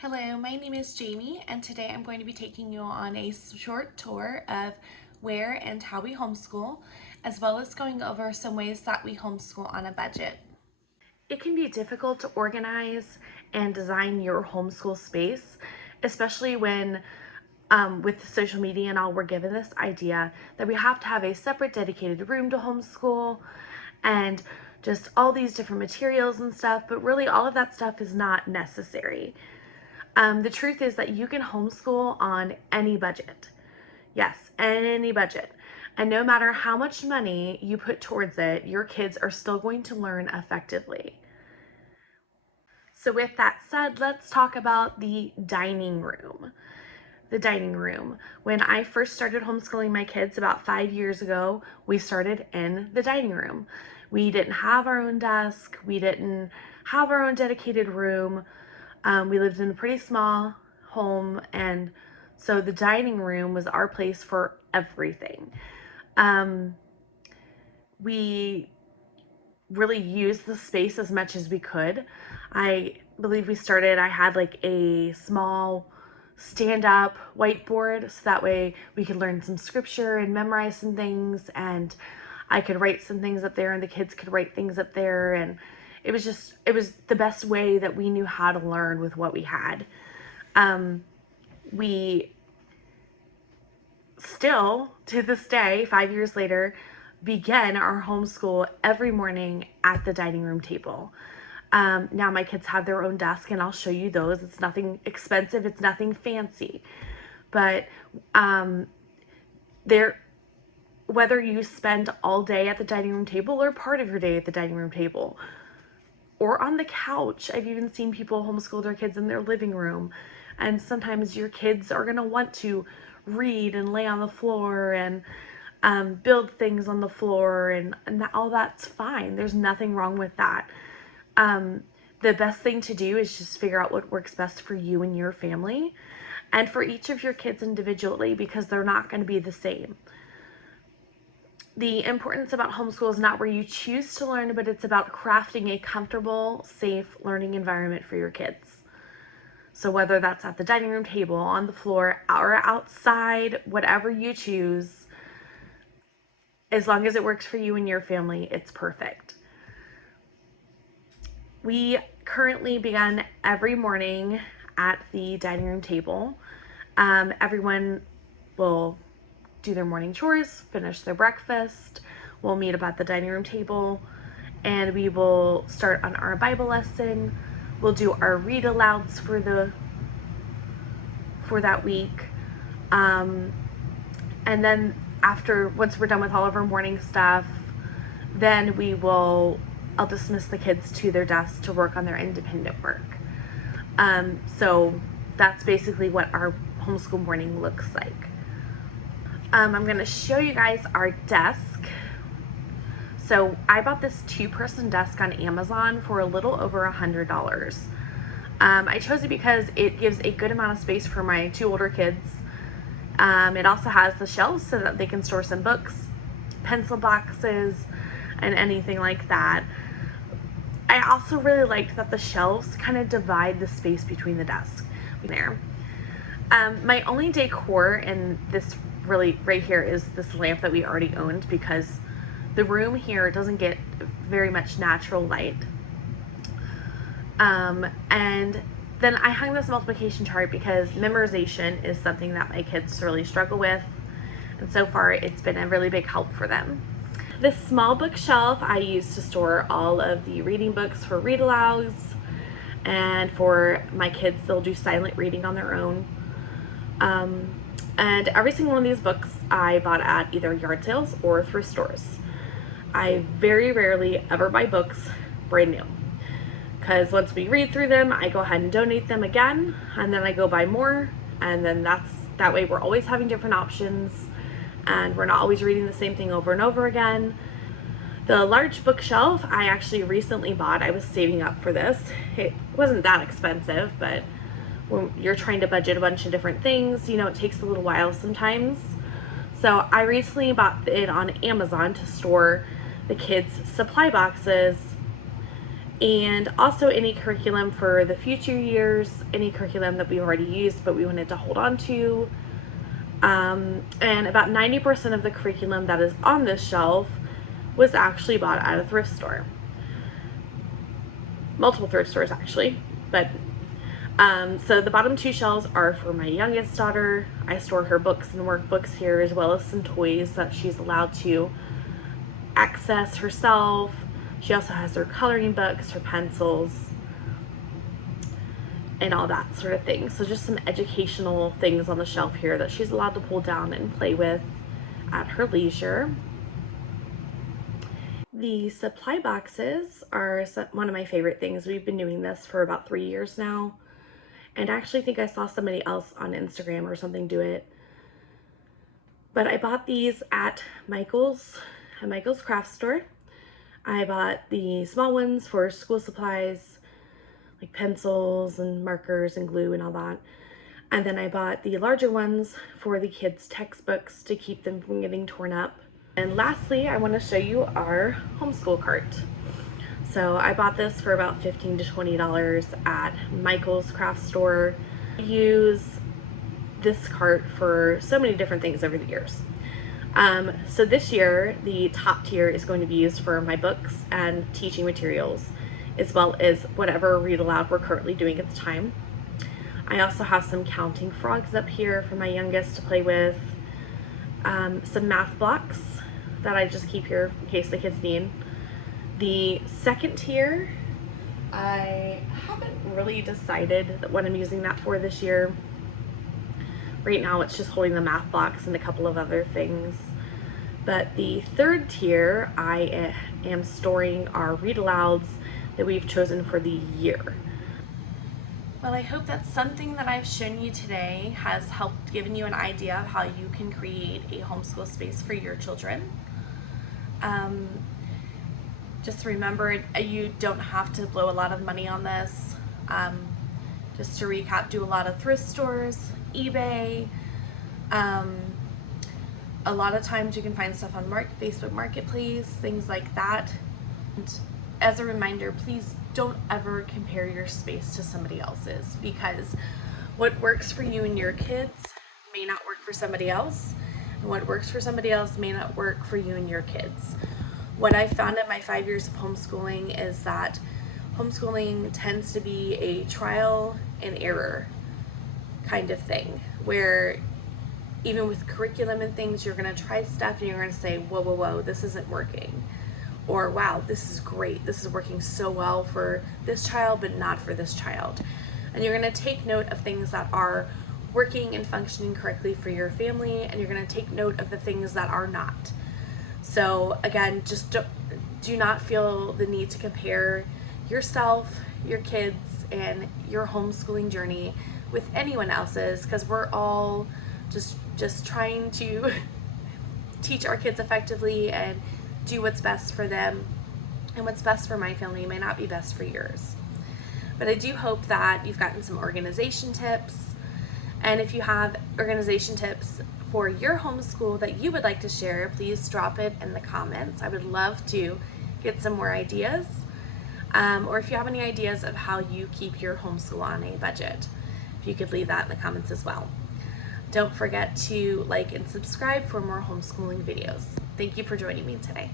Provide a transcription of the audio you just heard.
Hello, my name is Jamie, and today I'm going to be taking you on a short tour of where and how we homeschool, as well as going over some ways that we homeschool on a budget. It can be difficult to organize and design your homeschool space, especially when with social media and all, we're given this idea that we have to have a separate dedicated room to homeschool and just all these different materials and stuff, but really all of that stuff is not necessary. The truth is that you can homeschool on any budget. Yes, any budget. And no matter how much money you put towards it, your kids are still going to learn effectively. So with that said, let's talk about the dining room. The dining room. When I first started homeschooling my kids about 5 years ago, we started in the dining room. We didn't have our own desk. We didn't have our own dedicated room. We lived in a pretty small home, and so the dining room was our place for everything. We really used the space as much as we could. I believe I had like a small stand-up whiteboard, so that way we could learn some scripture and memorize some things, and I could write some things up there and the kids could write things up there, and it was the best way that we knew how to learn with what we had. We still, to this day, 5 years later, begin our homeschool every morning at the dining room table. Now my kids have their own desk, and I'll show you those. It's nothing expensive, it's nothing fancy, but whether you spend all day at the dining room table or part of your day at the dining room table or on the couch. I've even seen people homeschool their kids in their living room, and sometimes your kids are going to want to read and lay on the floor and build things on the floor, and all that's fine. There's nothing wrong with that. The best thing to do is just figure out what works best for you and your family and for each of your kids individually, because they're not going to be the same. The importance about homeschool is not where you choose to learn, but it's about crafting a comfortable, safe learning environment for your kids. So whether that's at the dining room table, on the floor, or outside, whatever you choose, as long as it works for you and your family, it's perfect. We currently begin every morning at the dining room table. Everyone will do their morning chores, finish their breakfast. We'll meet up at the dining room table, and we will start on our Bible lesson. We'll do our read alouds for that week. And then once we're done with all of our morning stuff, then I'll dismiss the kids to their desks to work on their independent work. So that's basically what our homeschool morning looks like. I'm going to show you guys our desk. So I bought this 2-person desk on Amazon for a little over $100. I chose it because it gives a good amount of space for my 2 older kids. It also has the shelves so that they can store some books, pencil boxes, and anything like that. I also really liked that the shelves kind of divide the space between the desks there. My only decor in this really right here is this lamp that we already owned, because the room here doesn't get very much natural light. And then I hung this multiplication chart because memorization is something that my kids really struggle with, and so far it's been a really big help for them. This small bookshelf I use to store all of the reading books for read alouds, and for my kids, they'll do silent reading on their own. And every single one of these books I bought at either yard sales or thrift stores. I very rarely ever buy books brand new, because once we read through them, I go ahead and donate them again, and then I go buy more, and then that way we're always having different options, and we're not always reading the same thing over and over again. The large bookshelf I actually recently bought. I was saving up for this. It wasn't that expensive, but when you're trying to budget a bunch of different things, it takes a little while sometimes. So I recently bought it on Amazon to store the kids' supply boxes and also any curriculum for the future years, any curriculum that we've already used but we wanted to hold on to. And about 90% of the curriculum that is on this shelf was actually bought at a thrift store. Multiple thrift stores actually, but so the bottom two shelves are for my youngest daughter. I store her books and workbooks here, as well as some toys that she's allowed to access herself. She also has her coloring books, her pencils, and all that sort of thing. So just some educational things on the shelf here that she's allowed to pull down and play with at her leisure. The supply boxes are one of my favorite things. We've been doing this for about 3 years now, and I actually think I saw somebody else on Instagram or something do it. But I bought these at Michael's craft store. I bought the small ones for school supplies, like pencils and markers and glue and all that. And then I bought the larger ones for the kids' textbooks to keep them from getting torn up. And lastly, I want to show you our homeschool cart. So I bought this for about $15 to $20 at Michael's craft store. I use this cart for so many different things over the years. So this year, the top tier is going to be used for my books and teaching materials, as well as whatever read aloud we're currently doing at the time. I also have some counting frogs up here for my youngest to play with, some math blocks that I just keep here in case the kids need. The second tier, I haven't really decided what I'm using that for this year. Right now it's just holding the math blocks and a couple of other things. But the third tier, I am storing our read alouds that we've chosen for the year. Well, I hope that something that I've shown you today has helped given you an idea of how you can create a homeschool space for your children. Just remember, you don't have to blow a lot of money on this. Just to recap, do a lot of thrift stores, eBay. A lot of times you can find stuff on Facebook Marketplace, things like that. And as a reminder, please don't ever compare your space to somebody else's, because what works for you and your kids may not work for somebody else, and what works for somebody else may not work for you and your kids. What I found in my 5 years of homeschooling is that homeschooling tends to be a trial and error kind of thing, where even with curriculum and things, you're going to try stuff and you're going to say, whoa, this isn't working. Or, wow, this is great. This is working so well for this child, but not for this child. And you're going to take note of things that are working and functioning correctly for your family, and you're going to take note of the things that are not. So again, just do not feel the need to compare yourself, your kids, and your homeschooling journey with anyone else's, because we're all just trying to teach our kids effectively and do what's best for them. And what's best for my family may not be best for yours. But I do hope that you've gotten some organization tips. And if you have organization tips for your homeschool that you would like to share, please drop it in the comments. I would love to get some more ideas. Or if you have any ideas of how you keep your homeschool on a budget, if you could leave that in the comments as well. Don't forget to like and subscribe for more homeschooling videos. Thank you for joining me today.